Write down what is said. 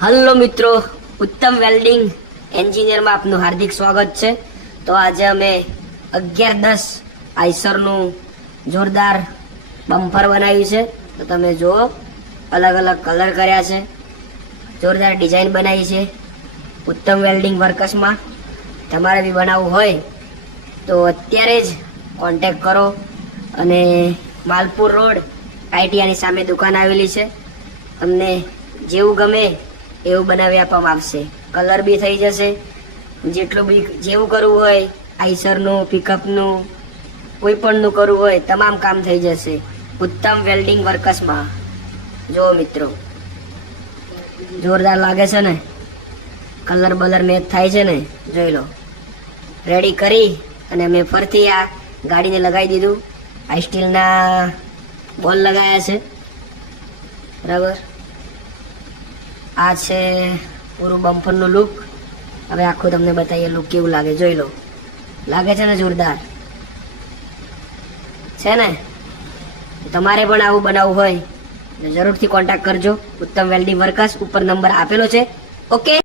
Hello મિત્રો, ઉત્તમ welding એન્જિનિયરમાં આપનું હાર્દિક સ્વાગત છે. તો આજે અમે અગિયાર દસ આઈસરનું જોરદાર બમ્પર બનાવ્યું છે. તો તમે જુઓ, અલગ અલગ કલર કર્યા છે. જોરદાર ડિઝાઇન બનાવી છે ઉત્તમ વેલ્ડિંગ વર્કર્સમાં તમારે બી બનાવવું હોય તો અત્યારે જ કોન્ટેક કરો. અને માલપુર રોડ આઈટીઆની સામે દુકાન આવેલી છે. તમને જેવું ગમે એવું બનાવી આપવામાં આવશે. કલર બી થઈ જશે. જેટલું બી જેવું કરવું હોય, આઈસરનું પિકઅપનું કોઈ પણનું કરવું હોય, તમામ કામ થઈ જશે. ઉત્તમ વેલ્ડિંગ વર્કર્સમાં જુઓ મિત્રો. જોરદાર લાગે છે ને? કલર બલર મેચ થાય છે ને? જોઈ લો. રેડી કરી અને મેં ફરતી આ ગાડીને લગાવી દીધું. આ સ્ટીલના બોલ લગાયા છે. બરાબર? આ છે પૂરું બમ્પરનું લુક હવે આખું તમને બતાવીએ લુક કેવું લાગે, જોઈ લો. લાગે છે ને જોરદાર? છે ને? તમારે પણ આવું બનાવવું હોય જરૂરથી કોન્ટેક્ટ કરજો. ઉત્તમ વેલ્ડિંગ વર્કર્સ ઉપર નંબર આપેલો છે. ઓકે